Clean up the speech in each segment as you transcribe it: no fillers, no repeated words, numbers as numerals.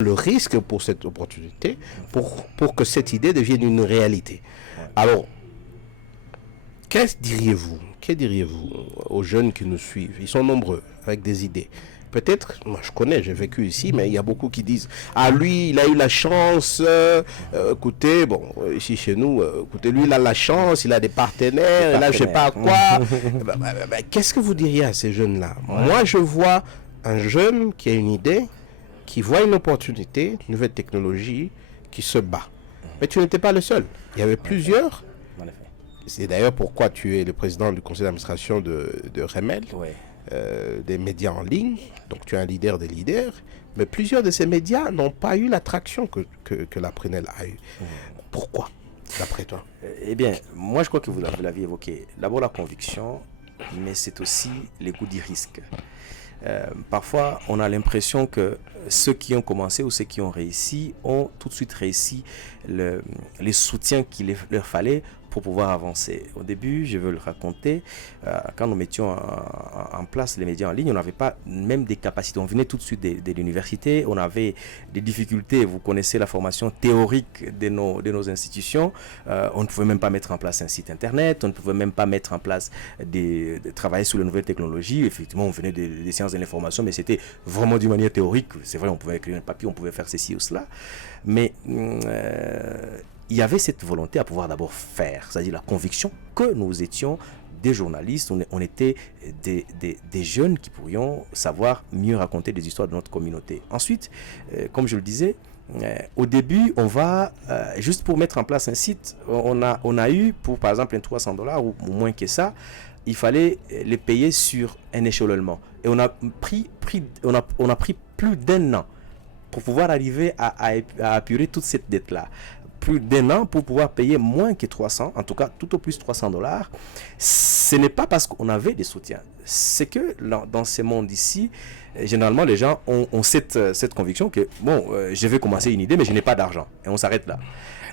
le risque pour cette opportunité, pour que cette idée devienne une réalité. Alors, que diriez-vous aux jeunes qui nous suivent? Ils sont nombreux, avec des idées. Peut-être, moi je connais, j'ai vécu ici, mais il y a beaucoup qui disent ah lui, il a eu la chance, écoutez, bon, ici chez nous, écoutez, lui, il a la chance, il a des partenaires, et là, je sais pas quoi. Qu'est-ce que vous diriez à ces jeunes-là? Moi, je vois un jeune qui a une idée, qui voit une opportunité, une nouvelle technologie, qui se bat. Mais tu n'étais pas le seul. Il y avait plusieurs. C'est d'ailleurs pourquoi tu es le président du conseil d'administration de Remel, des médias en ligne. Donc tu es un leader des leaders. Mais plusieurs de ces médias n'ont pas eu l'attraction que la Prenel a eu. Pourquoi, d'après toi? Eh bien, moi je crois que vous l'aviez évoqué. D'abord la conviction, mais c'est aussi les goûts du risque. Parfois, on a l'impression que ceux qui ont commencé ou ceux qui ont réussi ont tout de suite réussi les soutiens qu'il leur fallait pour pouvoir avancer. Au début, je veux le raconter, quand nous mettions en place les médias en ligne, on n'avait pas même des capacités. On venait tout de suite de l'université, on avait des difficultés. Vous connaissez la formation théorique de nos institutions. On ne pouvait même pas mettre en place un site internet, on ne pouvait même pas mettre en place de travailler sur les nouvelles technologies. Effectivement, on venait des sciences de l'information, mais c'était vraiment d'une manière théorique. C'est vrai, on pouvait écrire un papier, on pouvait faire ceci ou cela. Mais il y avait cette volonté à pouvoir d'abord faire, c'est-à-dire la conviction que nous étions des journalistes, on était des jeunes qui pourrions savoir mieux raconter des histoires de notre communauté. Ensuite, comme je le disais, au début, on va, juste pour mettre en place un site, on a eu, pour par exemple un $300 ou moins que ça, il fallait les payer sur un échelonnement. Et on a pris plus d'1 an pour pouvoir arriver à apurer toute cette dette-là. Plus d'1 an pour pouvoir payer moins que 300, en tout cas tout au plus $300. Ce n'est pas parce qu'on avait des soutiens. C'est que dans ce monde ici, généralement les gens ont cette conviction que bon, je vais commencer une idée mais je n'ai pas d'argent. Et on s'arrête là.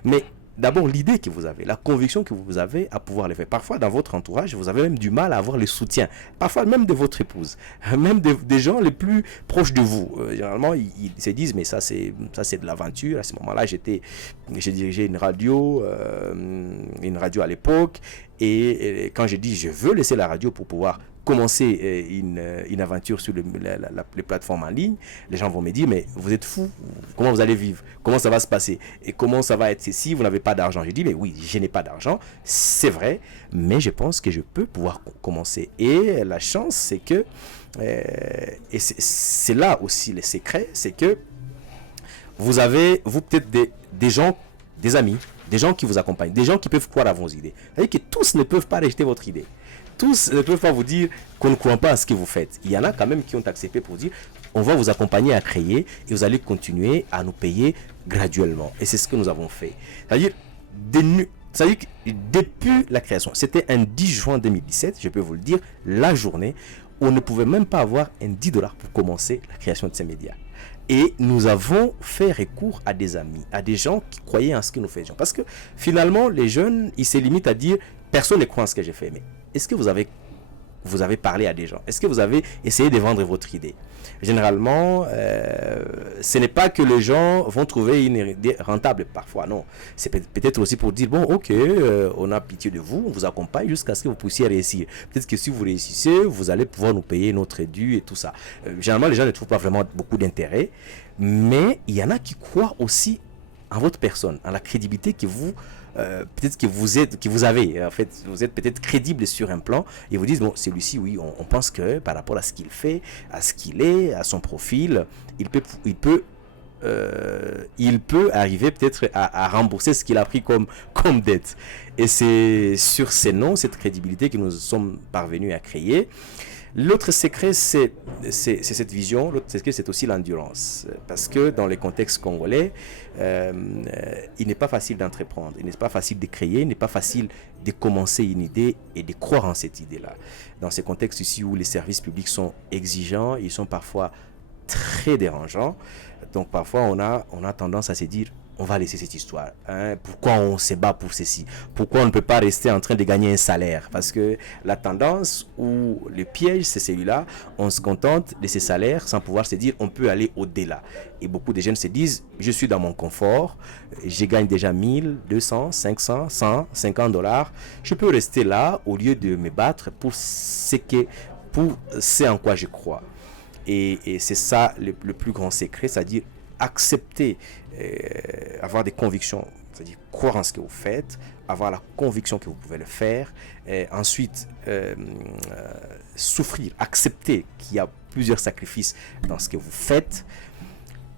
Mais d'abord l'idée que vous avez, la conviction que vous avez à pouvoir le faire. Parfois dans votre entourage, vous avez même du mal à avoir le soutien. Parfois même de votre épouse, même des gens les plus proches de vous. Généralement, ils se disent mais ça c'est de l'aventure. À ce moment-là, j'ai dirigé une radio à l'époque. Et quand j'ai dit je veux laisser la radio pour pouvoir commencer une aventure sur les plateformes en ligne, les gens vont me dire mais vous êtes fou, comment vous allez vivre, comment ça va se passer et comment ça va être si vous n'avez pas d'argent. Je dis mais oui, je n'ai pas d'argent, c'est vrai, mais je pense que je peux pouvoir commencer. Et la chance c'est que et c'est là aussi le secret, c'est que vous avez peut-être des gens, des amis, des gens qui vous accompagnent, des gens qui peuvent croire à vos idées. C'est-à-dire que tous ne peuvent pas rejeter votre idée. Tous ne peuvent pas vous dire qu'on ne croit pas à ce que vous faites. Il y en a quand même qui ont accepté pour dire on va vous accompagner à créer et vous allez continuer à nous payer graduellement. Et c'est ce que nous avons fait. C'est-à-dire que depuis la création, c'était un 10 juin 2017, je peux vous le dire, la journée, on ne pouvait même pas avoir un $10 pour commencer la création de ces médias. Et nous avons fait recours à des amis, à des gens qui croyaient en ce que nous faisions. Parce que finalement, les jeunes, ils se limitent à dire personne ne croit en ce que j'ai fait. Mais est-ce que vous avez parlé à des gens? Est-ce que vous avez essayé de vendre votre idée? Généralement, ce n'est pas que les gens vont trouver une idée rentable parfois, non. C'est peut-être aussi pour dire, bon, ok, on a pitié de vous, on vous accompagne jusqu'à ce que vous puissiez réussir. Peut-être que si vous réussissez, vous allez pouvoir nous payer notre dû et tout ça. Généralement, les gens ne trouvent pas vraiment beaucoup d'intérêt, mais il y en a qui croient aussi en votre personne, en la crédibilité que vous... peut-être que vous avez, en fait, vous êtes peut-être crédible sur un plan et vous disent, bon, celui-ci, oui, on pense que par rapport à ce qu'il fait, à ce qu'il est, à son profil, il peut arriver peut-être à rembourser ce qu'il a pris comme dette. Et c'est sur ces noms, cette crédibilité que nous sommes parvenus à créer. L'autre secret, c'est cette vision. L'autre secret, c'est aussi l'endurance. Parce que dans les contextes congolais, il n'est pas facile d'entreprendre, il n'est pas facile de créer, il n'est pas facile de commencer une idée et de croire en cette idée-là. Dans ces contextes ici où les services publics sont exigeants, ils sont parfois très dérangeants, Donc parfois on a tendance à se dire, on va laisser cette histoire. Hein? Pourquoi on se bat pour ceci? Pourquoi on ne peut pas rester en train de gagner un salaire? Parce que la tendance ou le piège, c'est celui-là. On se contente de ces salaires sans pouvoir se dire, on peut aller au-delà. Et beaucoup de jeunes se disent, je suis dans mon confort, je gagne déjà 1000, 200, 500, 100, 50 dollars. Je peux rester là au lieu de me battre pour ce en quoi je crois. Et c'est ça le plus grand secret, c'est-à-dire accepter, avoir des convictions, c'est-à-dire croire en ce que vous faites, avoir la conviction que vous pouvez le faire, ensuite souffrir, accepter qu'il y a plusieurs sacrifices dans ce que vous faites,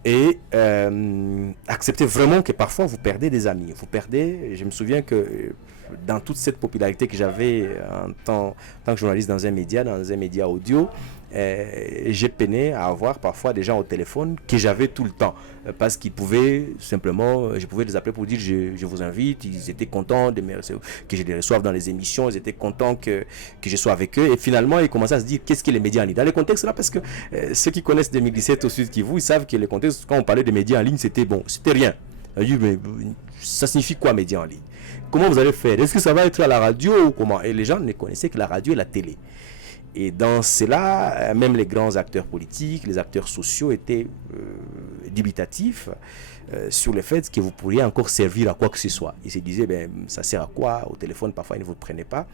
et accepter vraiment que parfois vous perdez des amis. Vous perdez, je me souviens que dans toute cette popularité que j'avais en tant que journaliste dans un média audio, j'ai peiné à avoir parfois des gens au téléphone que j'avais tout le temps, parce qu'ils pouvaient simplement, je pouvais les appeler pour dire je vous invite, ils étaient contents que je les reçoive dans les émissions, ils étaient contents que je sois avec eux, et finalement ils commençaient à se dire qu'est-ce que les médias en ligne, dans le contexte là, parce que ceux qui connaissent 2017 au Sud Kivu, ils savent que le contexte, quand on parlait de médias en ligne, c'était rien. Mais ça signifie quoi médias en ligne? Comment vous allez faire? Est-ce que ça va être à la radio ou comment? Et les gens ne connaissaient que la radio et la télé. Et dans cela, même les grands acteurs politiques, les acteurs sociaux étaient dubitatifs sur le fait que vous pourriez encore servir à quoi que ce soit. Ils se disaient, ça sert à quoi? Au téléphone, parfois, ils ne vous prennent pas.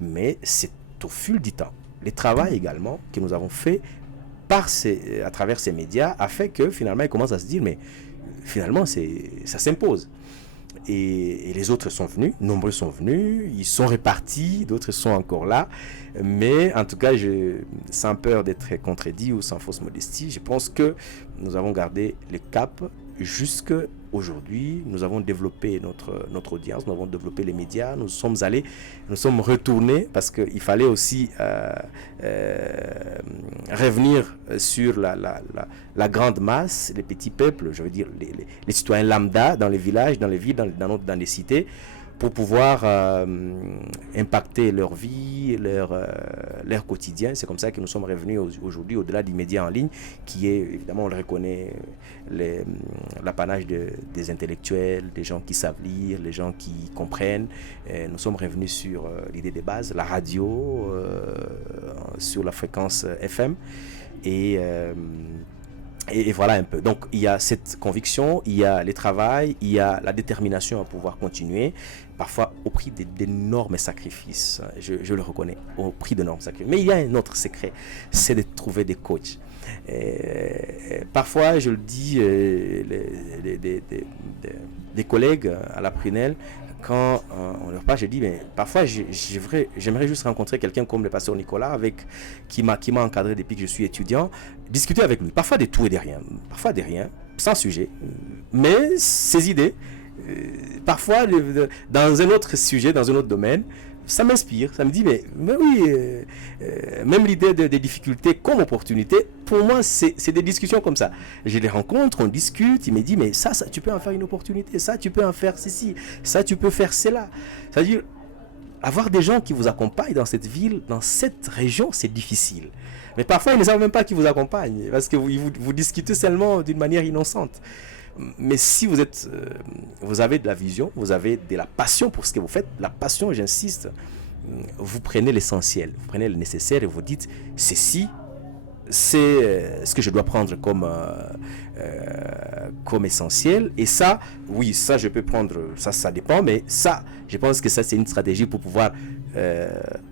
Mais c'est au fil du temps. Le travail également que nous avons fait à travers ces médias a fait que finalement, ils commencent à se dire, mais finalement, ça s'impose. Et les autres sont venus, nombreux sont venus, ils sont répartis, d'autres sont encore là. Mais en tout cas, sans peur d'être contredit ou sans fausse modestie, je pense que nous avons gardé le cap jusqu'à aujourd'hui. Nous avons développé notre audience, nous avons développé les médias, nous sommes retournés parce qu'il fallait aussi revenir sur la grande masse, les petits peuples, je veux dire les citoyens lambda dans les villages, dans les villes, dans les cités, pour pouvoir impacter leur vie, leur quotidien. C'est comme ça que nous sommes revenus aujourd'hui au-delà du média en ligne, qui est, évidemment, on le reconnaît, l'apanage des intellectuels, des gens qui savent lire, les gens qui comprennent. Nous sommes revenus sur l'idée des bases, la radio, sur la fréquence FM, et voilà un peu. Donc il y a cette conviction, il y a le travail, il y a la détermination à pouvoir continuer, parfois au prix d'énormes sacrifices, je le reconnais, au prix d'énormes sacrifices. Mais il y a un autre secret, c'est de trouver des coachs. Parfois, je le dis, des collègues à la Prunelle, quand on leur parle, je dis, mais parfois j'aimerais juste rencontrer quelqu'un comme le pasteur Nicolas, qui m'a encadré depuis que je suis étudiant, discuter avec lui, parfois de tout et de rien, parfois de rien, sans sujet, mais ses idées, parfois dans un autre sujet, dans un autre domaine, ça m'inspire, ça me dit, mais oui, même l'idée des difficultés comme opportunité, pour moi, c'est des discussions comme ça. Je les rencontre, on discute, il me dit, mais ça, tu peux en faire une opportunité, ça, tu peux en faire ceci, ça, tu peux faire cela. C'est-à-dire, avoir des gens qui vous accompagnent dans cette ville, dans cette région, c'est difficile. Mais parfois, ils ne savent même pas qui vous accompagne, parce que vous discutez seulement d'une manière innocente. Mais si vous avez de la vision, vous avez de la passion pour ce que vous faites, la passion, j'insiste, vous prenez l'essentiel, vous prenez le nécessaire et vous dites, ceci, c'est ce que je dois prendre comme essentiel. Et ça, oui, ça je peux prendre, ça dépend, mais ça, je pense que ça c'est une stratégie pour pouvoir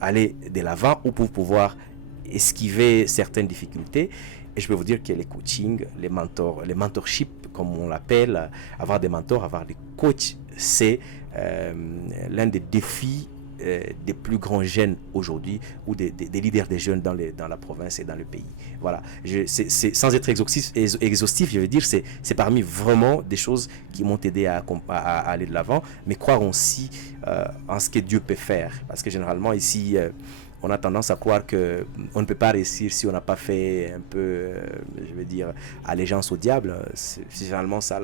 aller de l'avant ou pour pouvoir esquiver certaines difficultés. Et je peux vous dire que les coachings, les mentorships, comme on l'appelle, avoir des mentors, avoir des coachs, c'est l'un des défis des plus grands jeunes aujourd'hui, ou des leaders des jeunes dans la province et dans le pays. Voilà. C'est, sans être exhaustif, je veux dire, c'est parmi vraiment des choses qui m'ont aidé à aller de l'avant, mais croire aussi en ce que Dieu peut faire. Parce que généralement, ici, on a tendance à croire qu'on ne peut pas réussir si on n'a pas fait un peu, je veux dire, allégeance au diable. C'est généralement ça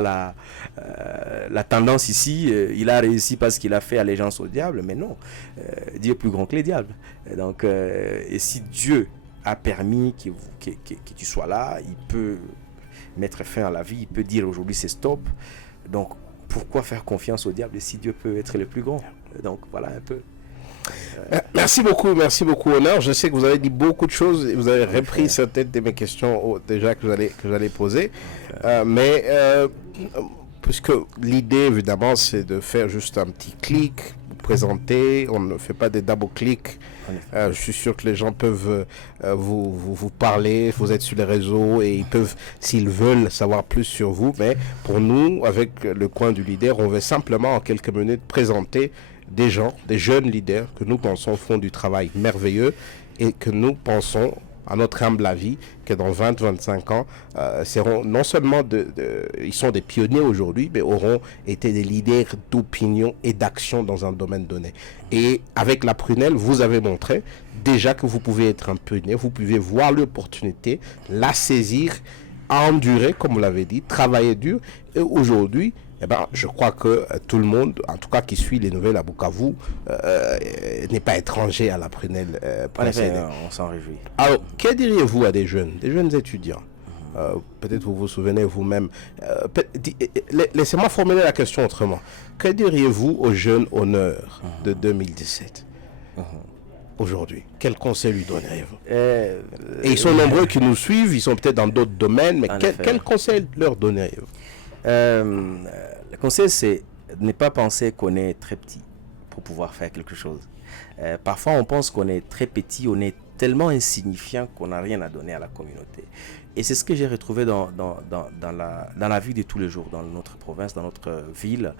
la tendance ici. Il a réussi parce qu'il a fait allégeance au diable, mais non. Dieu est plus grand que les diables. Donc, et si Dieu a permis que tu sois là, il peut mettre fin à la vie, il peut dire aujourd'hui c'est stop. Donc pourquoi faire confiance au diable si Dieu peut être le plus grand? Donc voilà un peu. Merci beaucoup, Honneur. Je sais que vous avez dit beaucoup de choses et vous avez repris certaines de mes questions déjà que j'allais poser. Mais puisque l'idée, évidemment, c'est de faire juste un petit clic, vous présenter, on ne fait pas des double clics. Je suis sûr que les gens peuvent vous parler, vous êtes sur les réseaux et ils peuvent, s'ils veulent, savoir plus sur vous. Mais pour nous, avec le coin du leader, on veut simplement en quelques minutes présenter des gens, des jeunes leaders que nous pensons font du travail merveilleux et que nous pensons, à notre humble avis, que dans 20-25 ans, seront non seulement ils sont des pionniers aujourd'hui, mais auront été des leaders d'opinion et d'action dans un domaine donné. Et avec la prunelle, vous avez montré déjà que vous pouvez être un pionnier, vous pouvez voir l'opportunité, la saisir, endurer, comme vous l'avez dit, travailler dur. Et aujourd'hui, eh ben, je crois que tout le monde, en tout cas qui suit les nouvelles à Bukavu, n'est pas étranger à la prunelle précédente. On s'en réjouit. Alors, que diriez-vous à des jeunes étudiants? Peut-être vous vous souvenez vous-même. Laissez-moi formuler la question autrement. Que diriez-vous aux jeunes honneurs de 2017 aujourd'hui? Quel conseil lui donneriez-vous? Et ils sont nombreux qui nous suivent, ils sont peut-être dans d'autres domaines, mais quel conseil leur donneriez-vous? Le conseil, c'est de ne pas penser qu'on est très petit pour pouvoir faire quelque chose. Parfois, on pense qu'on est très petit, on est tellement insignifiant qu'on n'a rien à donner à la communauté. Et c'est ce que j'ai retrouvé dans la vie de tous les jours, dans notre province, dans notre ville.